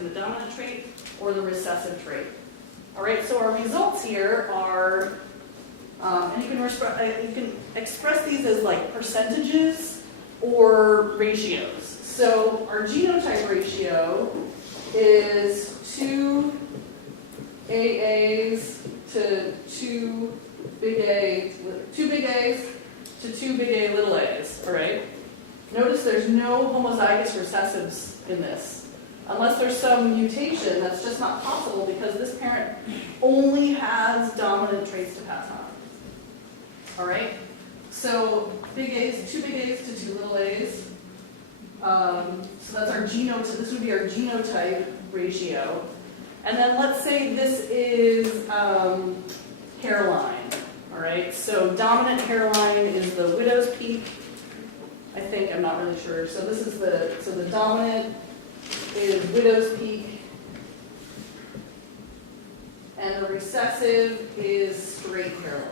the dominant trait or the recessive trait. All right, so our results here are, and you can express these as like percentages or ratios. So our genotype ratio is 2 AAs to 2 big A's to 2 big A little a's, all right? Notice there's no homozygous recessives in this. Unless there's some mutation, that's just not possible because this parent only has dominant traits to pass on. All right? So big A's, 2 big A's to 2 little a's. So that's our genotype. This would be our genotype ratio. And then let's say this is hairline. All right? So dominant hairline is the widow's peak. I think, I'm not really sure. So this is the dominant is widow's peak, and the recessive is straight hairline.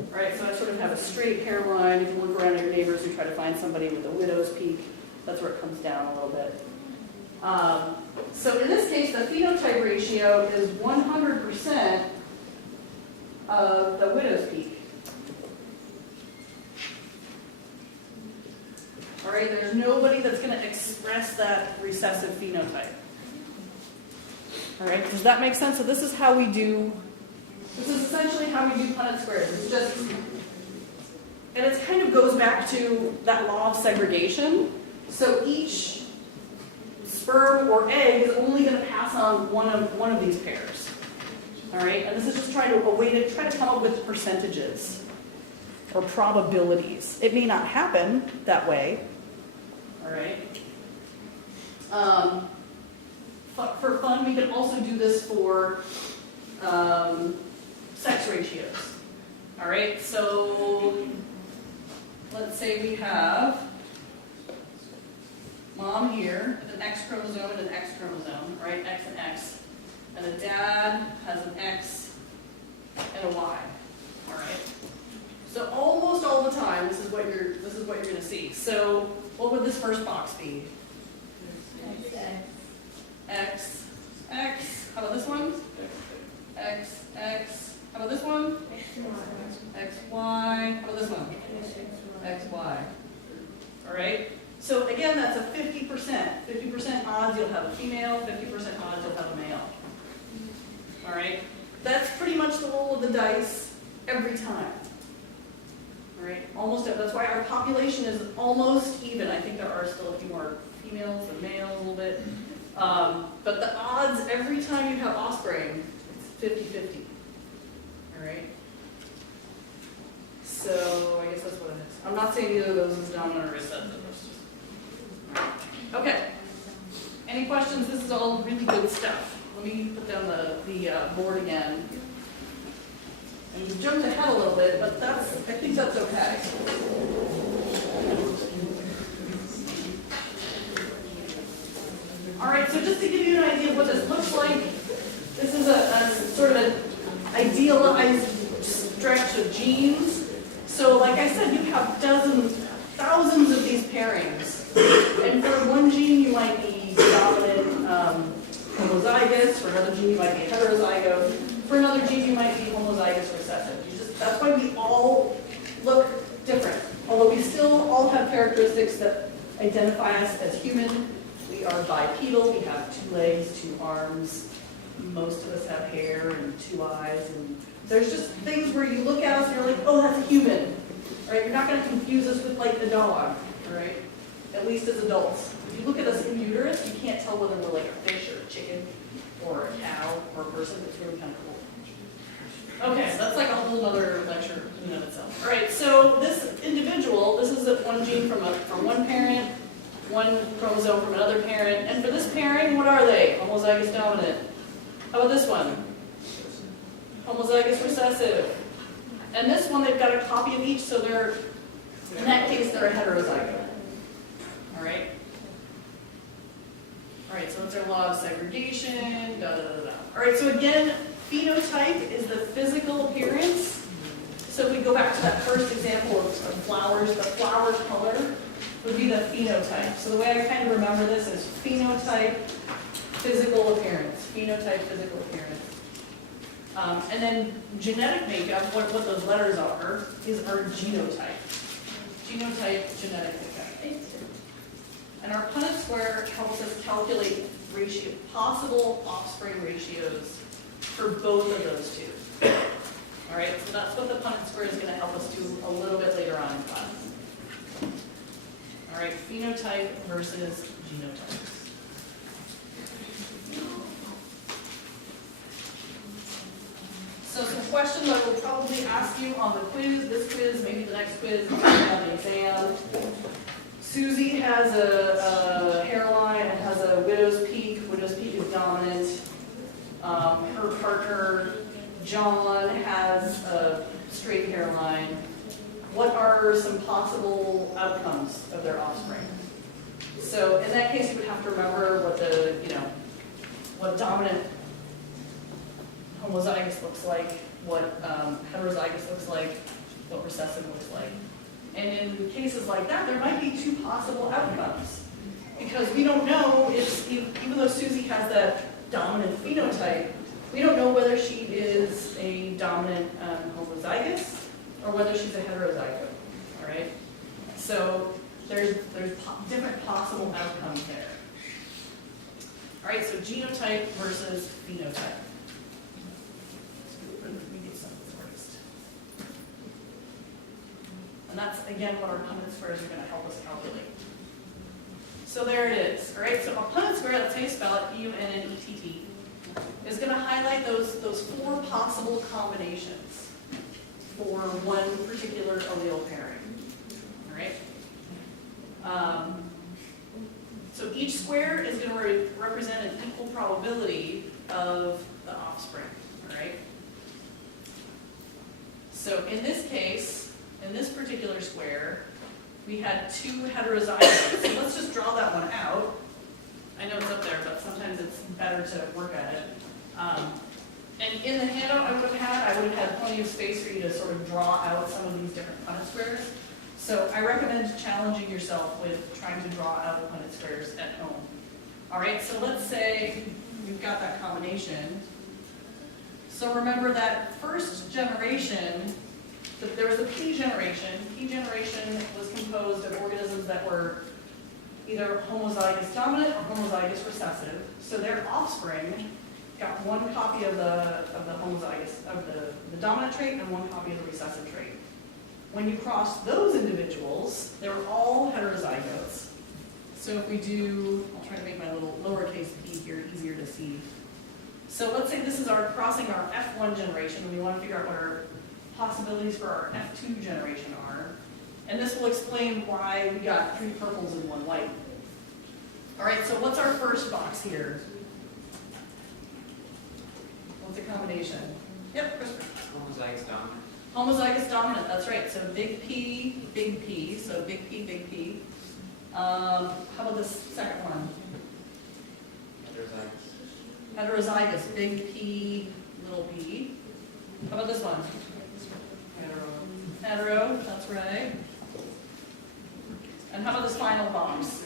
All right, so I sort of have a straight hairline. If you look around at your neighbors who try to find somebody with a widow's peak, that's where it comes down a little bit. So in this case, the phenotype ratio is 100% of the widow's peak. All right, there's nobody that's going to express that recessive phenotype. All right, does that make sense? So this is how we do, this is essentially how we do Punnett squares. It's just, and it kind of goes back to that law of segregation. So each sperm or egg is only going to pass on one of these pairs. All right, and this is just a way to try to come up with percentages or probabilities. It may not happen that way. All right. For fun, we can also do this for sex ratios. All right. So let's say we have mom here with an X chromosome and an X chromosome, right? X and X, and a dad has an X and a Y. All right. So almost all the time, this is what you're going to see. So what would this first box be? X, X. How about this one? X, X. How about this one? X, Y. How about this one? X, Y. All right. So again, that's a 50%. 50% odds you'll have a female. 50% odds you'll have a male. All right. That's pretty much the roll of the dice every time. Right? That's why our population is almost even. I think there are still a few more females than males a little bit. But the odds every time you have offspring, it's 50-50. All right? So I guess that's what it is. I'm not saying either of those is dominant or recessive. Okay. Any questions? This is all really good stuff. Let me put down the board again. And we jumped ahead a little bit, but I think that's okay. All right, so just to give you an idea of what this looks like, this is a sort of an idealized stretch of genes. So like I said, you have thousands of these pairings. And for one gene, you might be dominant homozygous. For another gene, you might be heterozygote. For another gene, you might be homozygous recessive. That's why we all look different. Although we still all have characteristics that identify us as human. We are bipedal. We have 2 legs, 2 arms. Most of us have hair and 2 eyes. And there's just things where you look at us and you're like, oh, that's a human. All right? You're not going to confuse us with like a dog. All right? At least as adults. If you look at us in uterus, you can't tell whether we're like a fish or a chicken or a cow or a person. It's really kind of cool. Okay, so that's like a whole other lecture in and of itself. All right, so this individual, this is one gene from one parent, 1 chromosome from another parent, and for this pairing, what are they? Homozygous dominant. How about this one? Homozygous recessive. And this one, they've got a copy of each, so they're, in that case, they're a heterozygote. All right? All right, so it's our law of segregation, da da da da. All right, so again, phenotype is the physical appearance. So if we go back to that first example of flowers, the flower color would be the phenotype. So the way I kind of remember this is phenotype, physical appearance. Phenotype, physical appearance. And then genetic makeup, what those letters are, is our genotype. Genotype, genetic makeup. And our Punnett square helps us calculate possible offspring ratios for both of those two. All right, so that's what the Punnett square is going to help us do a little bit later on in class. All right, phenotype versus genotype. So some questions I will probably ask you on the quiz, this quiz, maybe the next quiz, on the exam. Susie has a hairline and has a widow's peak. Widow's peak is dominant. Her partner, John, has a straight hairline. What are some possible outcomes of their offspring? So in that case, you would have to remember what the, what dominant homozygous looks like, what heterozygous looks like, what recessive looks like. And in cases like that, there might be two possible outcomes. Because we don't know if, even though Susie has that dominant phenotype, we don't know whether she is a dominant homozygous or whether she's a heterozygote, all right? So there's different possible outcomes there. All right, so genotype versus phenotype. And that's, again, what our Punnett squares are going to help us calculate. So there it is. All right, so a Punnett square, that's how you spell it, P-U-N-N-E-T-T, is going to highlight those four possible combinations for one particular allele pairing. All right? So each square is going to represent an equal probability of the offspring. All right? So in this case, in this particular square, we had two heterozygotes. So let's just draw that one out. I know it's up there, but sometimes it's better to work at it. And in the handout I would have had plenty of space for you to sort of draw out some of these different Punnett squares. So I recommend challenging yourself with trying to draw out Punnett squares at home. All right, so let's say you've got that combination. So remember that first generation, there was the P generation. P generation was composed of organisms that were either homozygous dominant or homozygous recessive. So their offspring got one copy of the homozygous, of the dominant trait and one copy of the recessive trait. When you cross those individuals, they were all heterozygotes. So if we do, I'll try to make my little lowercase p here easier to see. So let's say this is crossing our F1 generation, and we want to figure out what our possibilities for our F2 generation are. And this will explain why we got 3 purples and 1 white. All right, so what's our first box here? What's the combination? Yep, Christopher. Homozygous dominant. Homozygous dominant, that's right. So big P, so big P, big P. How about this second one? Heterozygous. Heterozygous, big P, little p. How about this one? Hetero, that's right. And how about this final box?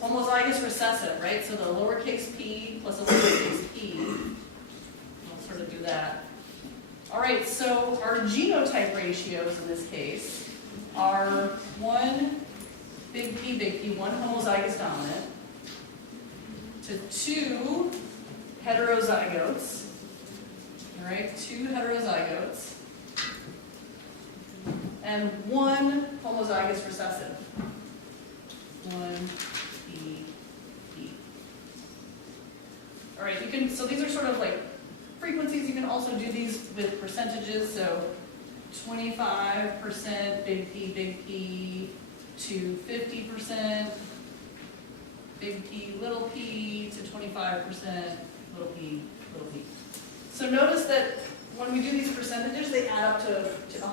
Homozygous recessive, right? So the lowercase p plus a lowercase p. We'll sort of do that. All right, so our genotype ratios in this case are 1 big P, 1 homozygous dominant, to 2 heterozygotes. All right, 2 heterozygotes, and 1 homozygous recessive. 1 P, P. All right, so these are sort of like frequencies. You can also do these with percentages. So 25% big P to 50% big P, little p to 25% little p, little p. So notice that when we do these percentages, they add up to 100%.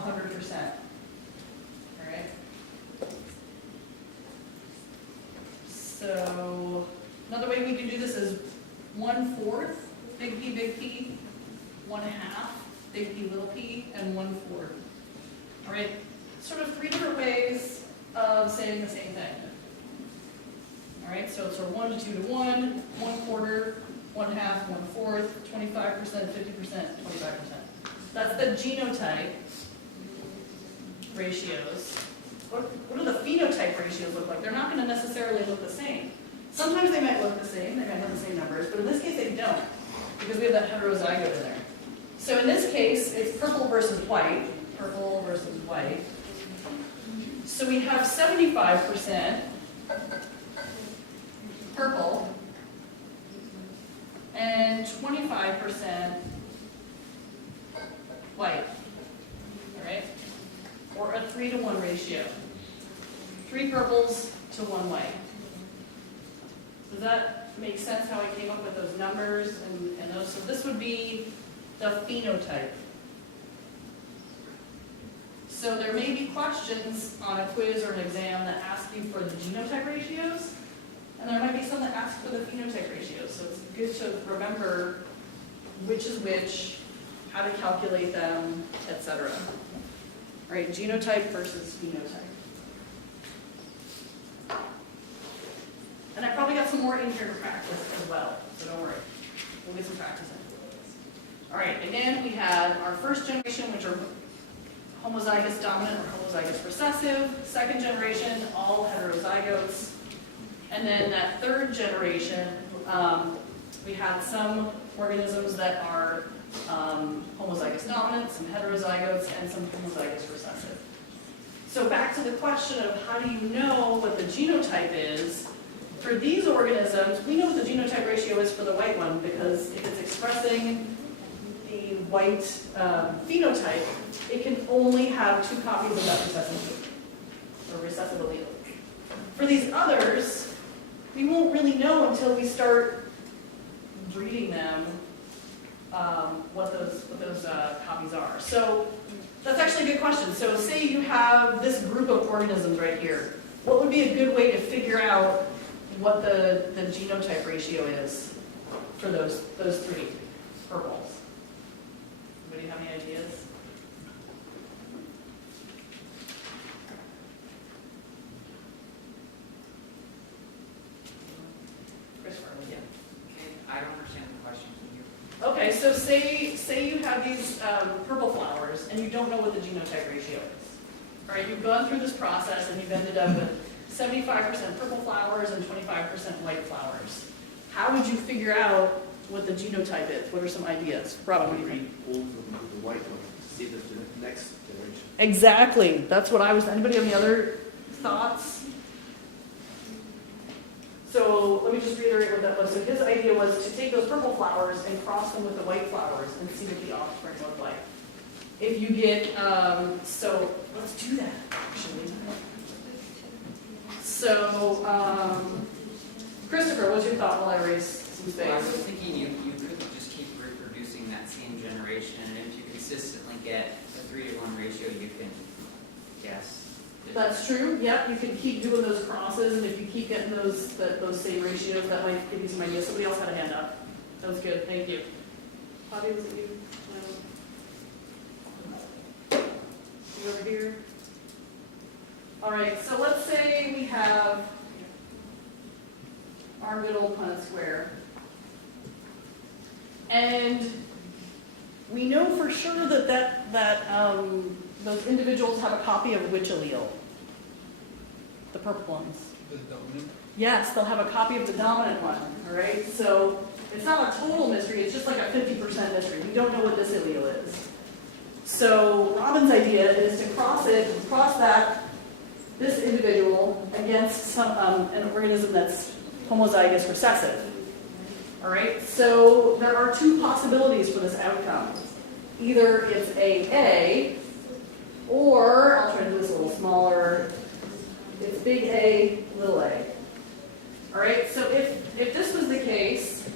All right? So another way we can do this is 1/4 big P, 1/2 big P, little p, and 1/4. All right, sort of 3 different ways of saying the same thing. All right, so it's sort of 1 to 2 to 1, 1/4, 1/2, 1/4, 25%, 50%, 25%. That's the genotype ratios. What do the phenotype ratios look like? They're not going to necessarily look the same. Sometimes they might look the same, they might have the same numbers, but in this case they don't, because we have that heterozygote in there. So in this case, it's purple versus white. Purple versus white. So we have 75% purple and 25% white. All right? Or a 3 to 1 ratio. 3 purples to 1 white. Does that make sense how I came up with those numbers and those? So this would be the phenotype. So there may be questions on a quiz or an exam that ask you for the genotype ratios, and there might be some that ask for the phenotype ratios. So it's good to remember which is which, how to calculate them, etc. All right, genotype versus phenotype. And I probably got some more in here to practice as well, so don't worry. We'll get some practice in. All right, again, we had our first generation, which are homozygous dominant or homozygous recessive. Second generation, all heterozygotes. And then that third generation, we had some organisms that are homozygous dominant, some heterozygotes, and some homozygous recessive. So back to the question of how do you know what the genotype is? For these organisms, we know what the genotype ratio is for the white one, because if it's expressing the white phenotype, it can only have 2 copies of that recessive gene, or recessive allele. For these others, we won't really know until we start breeding them what those copies are. So that's actually a good question. So say you have this group of organisms right here. What would be a good way to figure out what the genotype ratio is for those 3 purples? Anybody have any ideas? Christopher, yeah. Okay, I don't understand the question. Can you? Okay, so say you have these purple flowers and you don't know what the genotype ratio is. All right, you've gone through this process and you've ended up with 75% purple flowers and 25% white flowers. How would you figure out what the genotype is? What are some ideas? Robin, what do you think? All of them with the white one to see the next generation. Exactly. That's what I was. Anybody have any other thoughts? So let me just reiterate what that was. So his idea was to take those purple flowers and cross them with the white flowers and see what the offspring look like. If you get, so let's do that actually. So, Christopher, what's your thought while I raise some space? Well, I was thinking you could just keep reproducing that same generation, and if you consistently get a 3 to 1 ratio, you can guess. That's true. Yep, you can keep doing those crosses, and if you keep getting those same ratios, that might give you some ideas. Somebody else had a hand up. That was good. Thank you. Bobby, was it you? You over here? All right. So let's say we have our good old Punnett square, and we know for sure that those individuals have a copy of which allele? The purple ones. The dominant? Yes, they'll have a copy of the dominant one, all right? So it's not a total mystery, it's just like a 50% mystery. We don't know what this allele is. So Robin's idea is to cross this individual against an organism that's homozygous recessive. All right, so there are 2 possibilities for this outcome. Either it's A, or, I'll try to do this a little smaller, it's big A, little a. All right, so if this was the case,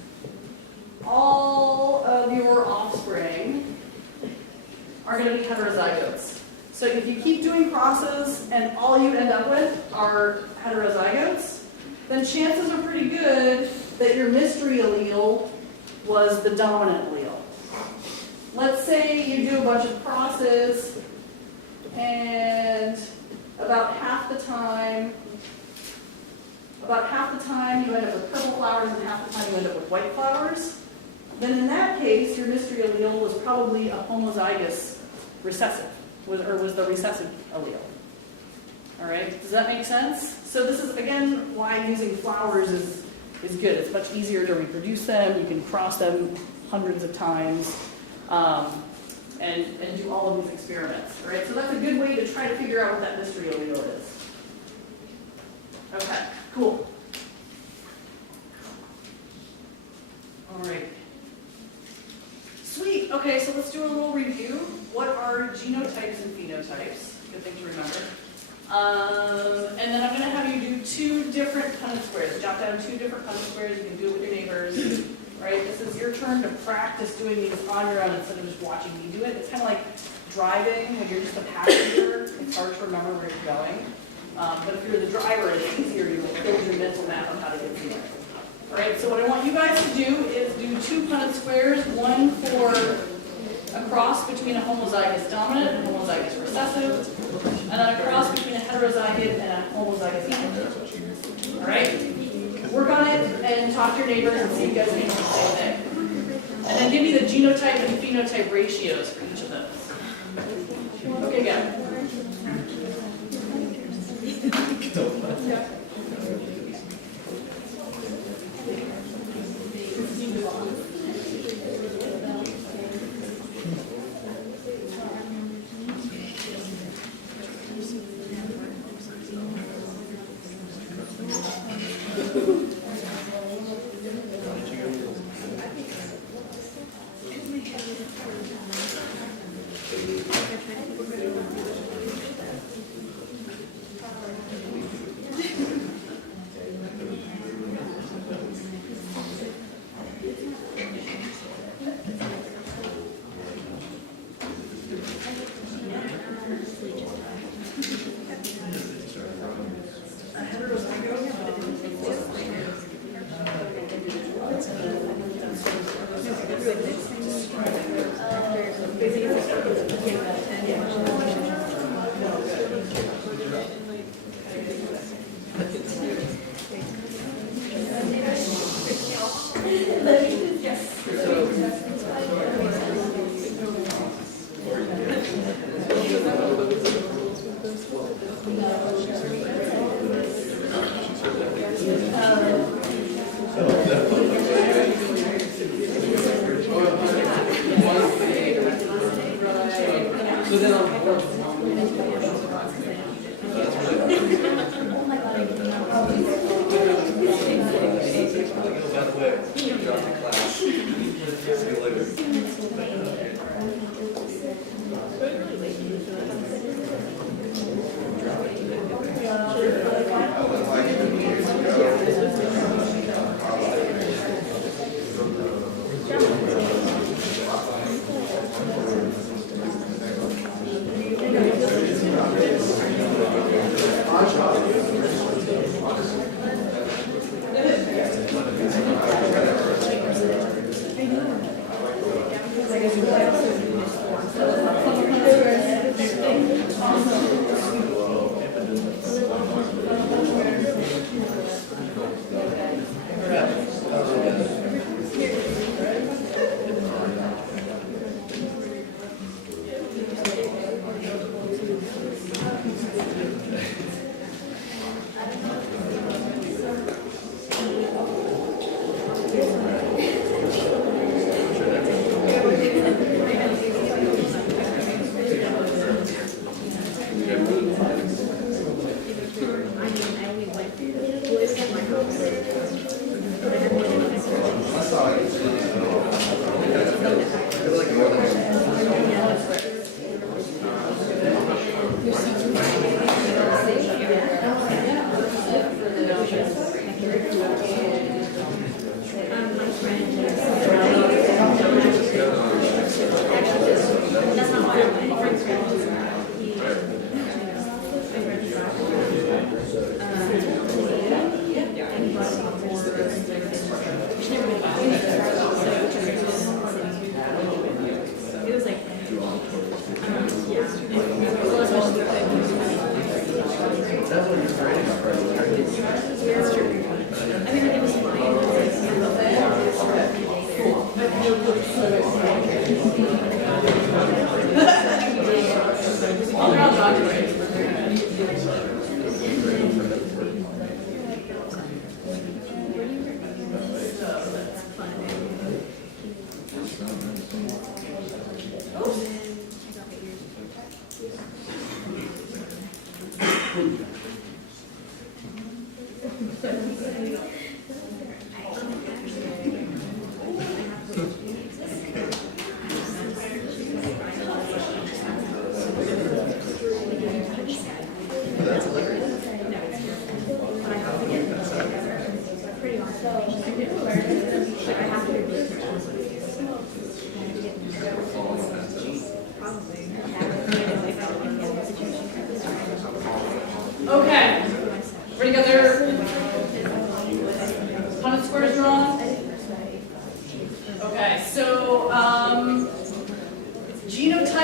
all of your offspring are going to be heterozygotes. So if you keep doing crosses and all you end up with are heterozygotes, then chances are pretty good that your mystery allele was the dominant allele. Let's say you do a bunch of crosses and about half the time you end up with purple flowers and half the time you end up with white flowers, then in that case, your mystery allele was probably a homozygous recessive, was the recessive allele. All right, does that make sense? So this is, again, why using flowers is good. It's much easier to reproduce them. You can cross them hundreds of times and do all of these experiments. All right, so that's a good way to try to figure out what that mystery allele is. Okay, cool. All right. Sweet. Okay, so let's do a little review. What are genotypes and phenotypes? Good thing to remember. And then I'm going to have you do 2 different Punnett squares. Jot down 2 different Punnett squares. You can do it with your neighbors. Right? This is your turn to practice doing these on your own instead of just watching me do it. It's kind of like driving when you're just a passenger. It's hard to remember where you're going. But if you're the driver, it's easier to build your mental map on how to get somewhere. All right, so what I want you guys to do is do 2 Punnett squares, one for a cross between a homozygous dominant and a homozygous recessive, and then a cross between a heterozygous and a homozygous dominant. All right, work on it and talk to your neighbors and see if you guys can do the same thing. And then give me the genotype and phenotype ratios for each of those. Okay, go.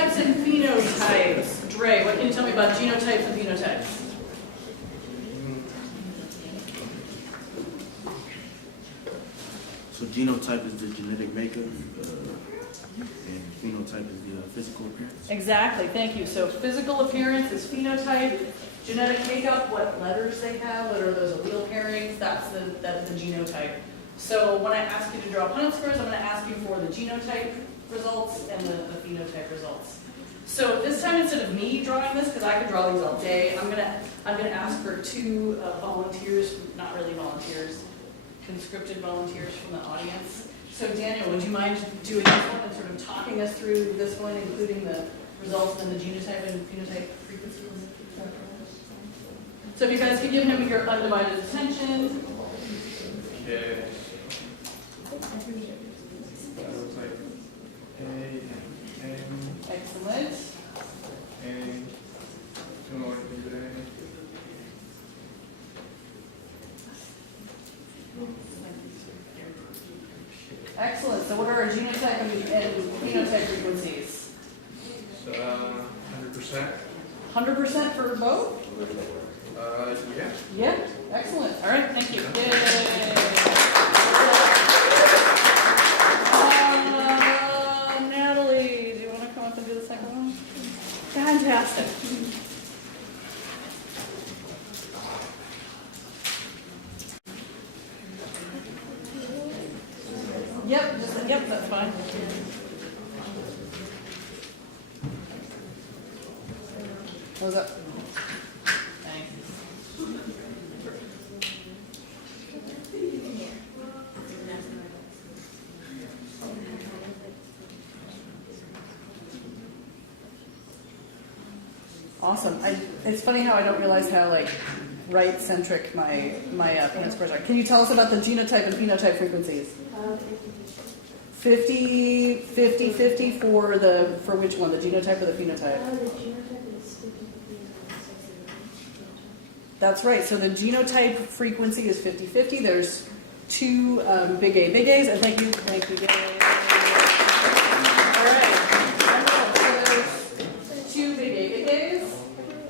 genotypes and phenotypes. Dre, what can you tell me about genotypes and phenotypes? So genotype is the genetic makeup, and phenotype is the physical appearance. Exactly, thank you. So physical appearance is phenotype, genetic makeup, what letters they have, what are those allele pairings, that's the genotype. So when I ask you to draw Punnett squares, I'm going to ask you for the genotype results and the phenotype results. So this time, instead of me drawing this, because I could draw these all day, I'm gonna ask for two volunteers, not really volunteers, conscripted volunteers from the audience. So Daniel, would you mind doing this one and sort of talking us through this one, including the results and the genotype and phenotype frequencies? So if you guys could give him your undivided attention. Okay. That looks like A, M, Excellent. and two more today. Excellent. So what are our genotype and phenotype frequencies? So 100%. 100% for both? Yeah. Yeah, excellent. All right, thank you. Yay. Natalie, do you want to come up and do the second one? Fantastic. Yep, that's fine. What's up? Thanks. Awesome. It's funny how I don't realize how right-centric my Punnett squares are. Can you tell us about the genotype and phenotype frequencies? 50, 50, 50 for which one? The genotype or the phenotype? The genotype is 50-50 and That's right. So the genotype frequency is 50-50. There's two big A's, and thank you. Yay. All right. So there's two big A's,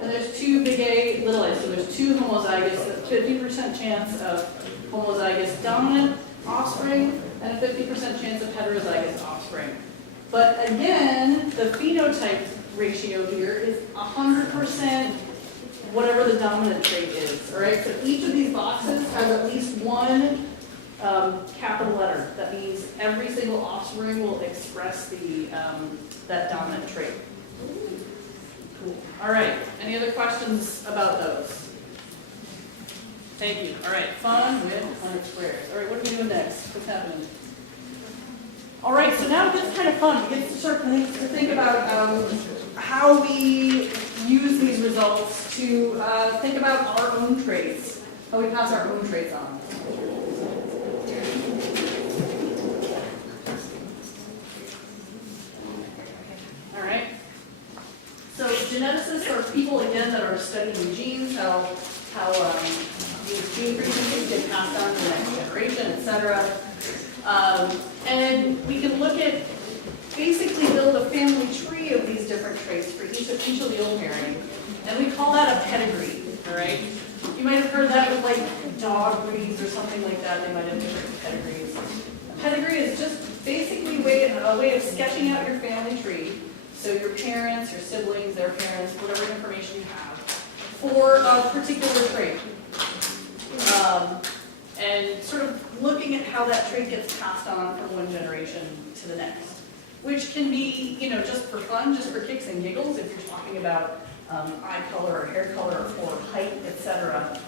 and there's two big A little a's. So there's two homozygous, a 50% chance of homozygous dominant offspring, and a 50% chance of heterozygous offspring. But again, the phenotype ratio here is 100% whatever the dominant trait is. All right, so each of these boxes has at least one capital letter. That means every single offspring will express that dominant trait. Cool. All right, any other questions about those? Thank you. All right, fun with Punnett squares. All right, what are we doing next? What's happening? All right, so now it gets kind of fun. We get to start to think about how we use these results to think about our own traits, how we pass our own traits on. All right. So geneticists are people, again, that are studying genes, how these gene frequencies get passed on to the next generation, etc. And we can look at, basically build a family tree of these different traits for each allele pairing, and we call that a pedigree, all right? You might have heard that with like dog breeds or something like that. They might have different pedigrees. A pedigree is just basically a way of sketching out your family tree, so your parents, your siblings, their parents, whatever information you have, for a particular trait. And sort of looking at how that trait gets passed on from one generation to the next, which can be, just for fun, just for kicks and giggles, if you're talking about eye color or hair color or height, etc.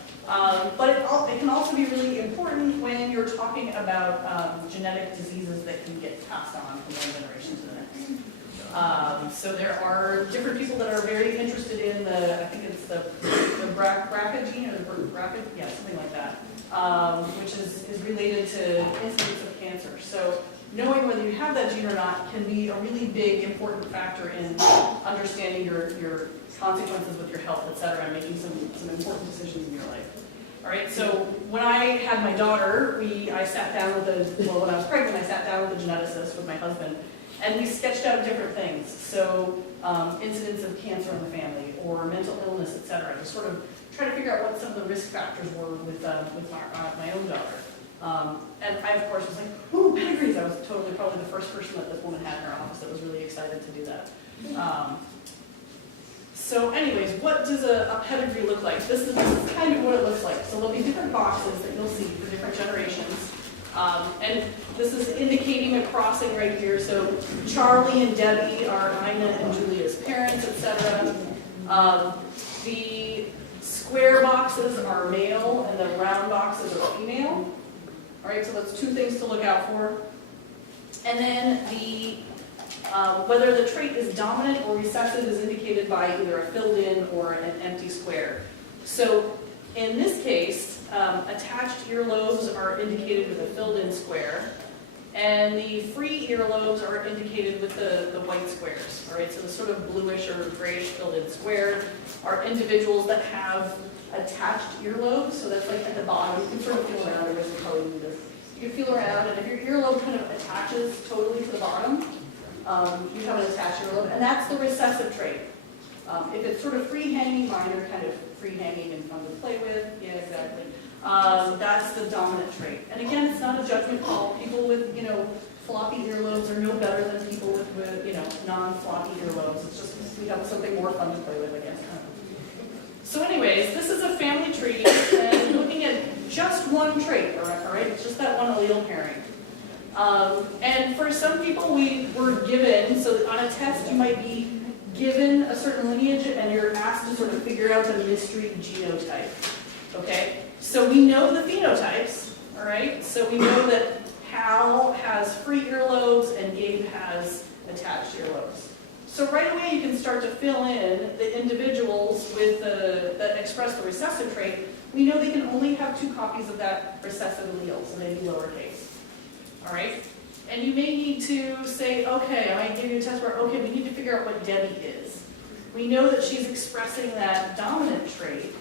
But it can also be really important when you're talking about genetic diseases that can get passed on from one generation to the next. So there are different people that are very interested in I think it's the BRCA gene, or the BRCA, yeah, something like that, which is related to incidence of cancer. So knowing whether you have that gene or not can be a really big, important factor in understanding your consequences with your health, et cetera, and making some important decisions in your life. All right, so when I had my daughter, I sat down with when I was pregnant, I sat down with a geneticist with my husband, and we sketched out different things. So incidents of cancer in the family or mental illness, et cetera, to sort of try to figure out what some of the risk factors were with my own daughter. And I, of course, was like, ooh, pedigrees. I was totally probably the first person that this woman had in her office that was really excited to do that. So anyways, what does a pedigree look like? This is kind of what it looks like. So there'll be different boxes that you'll see for different generations. And this is indicating a crossing right here. So Charlie and Debbie are Ina and Julia's parents, etc. The square boxes are male and the round boxes are female. All right, so that's two things to look out for. And then whether the trait is dominant or recessive is indicated by either a filled-in or an empty square. So in this case, attached earlobes are indicated with a filled-in square, and the free earlobes are indicated with the white squares. All right, so the sort of bluish or grayish filled-in square are individuals that have attached earlobes. So that's like at the bottom. You can sort of feel around. I guess we'll probably do this. You can feel around, and if your earlobe kind of attaches totally to the bottom, you have an attached earlobe, and that's the recessive trait. If it's sort of free-hanging, mine are kind of free-hanging and fun to play with, yeah, exactly. That's the dominant trait. And again, it's not a judgment call. People with, floppy earlobes are no better than people with non-floppy earlobes. It's just we have something more fun to play with, I guess. So anyways, this is a family tree, and looking at just one trait, all right? It's just that one allele pairing. And for some people, we were given, so on a test, you might be given a certain lineage, and you're asked to sort of figure out the mystery genotype, okay? So we know the phenotypes, all right? So we know that Hal has free earlobes, and Gabe has attached earlobes. So right away, you can start to fill in the individuals with that express the recessive trait. We know they can only have 2 copies of that recessive allele, so they'd be lowercase. All right? And you may need to say, okay, I might give you a test where, okay, we need to figure out what Debbie is. We know that she's expressing that dominant trait,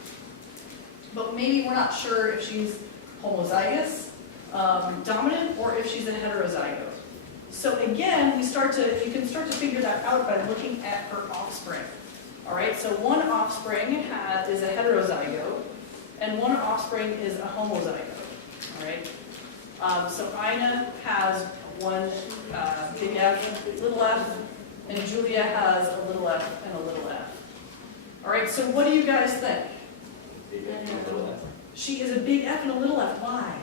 but maybe we're not sure if she's homozygous, dominant, or if she's a heterozygote. So again, you can start to figure that out by looking at her offspring. All right, so one offspring is a heterozygote, and one offspring is a homozygote. All right. So Ina has one big F, little f, and Julia has a little f and a little f. All right, so what do you guys think? She is a big F and a little f. Why?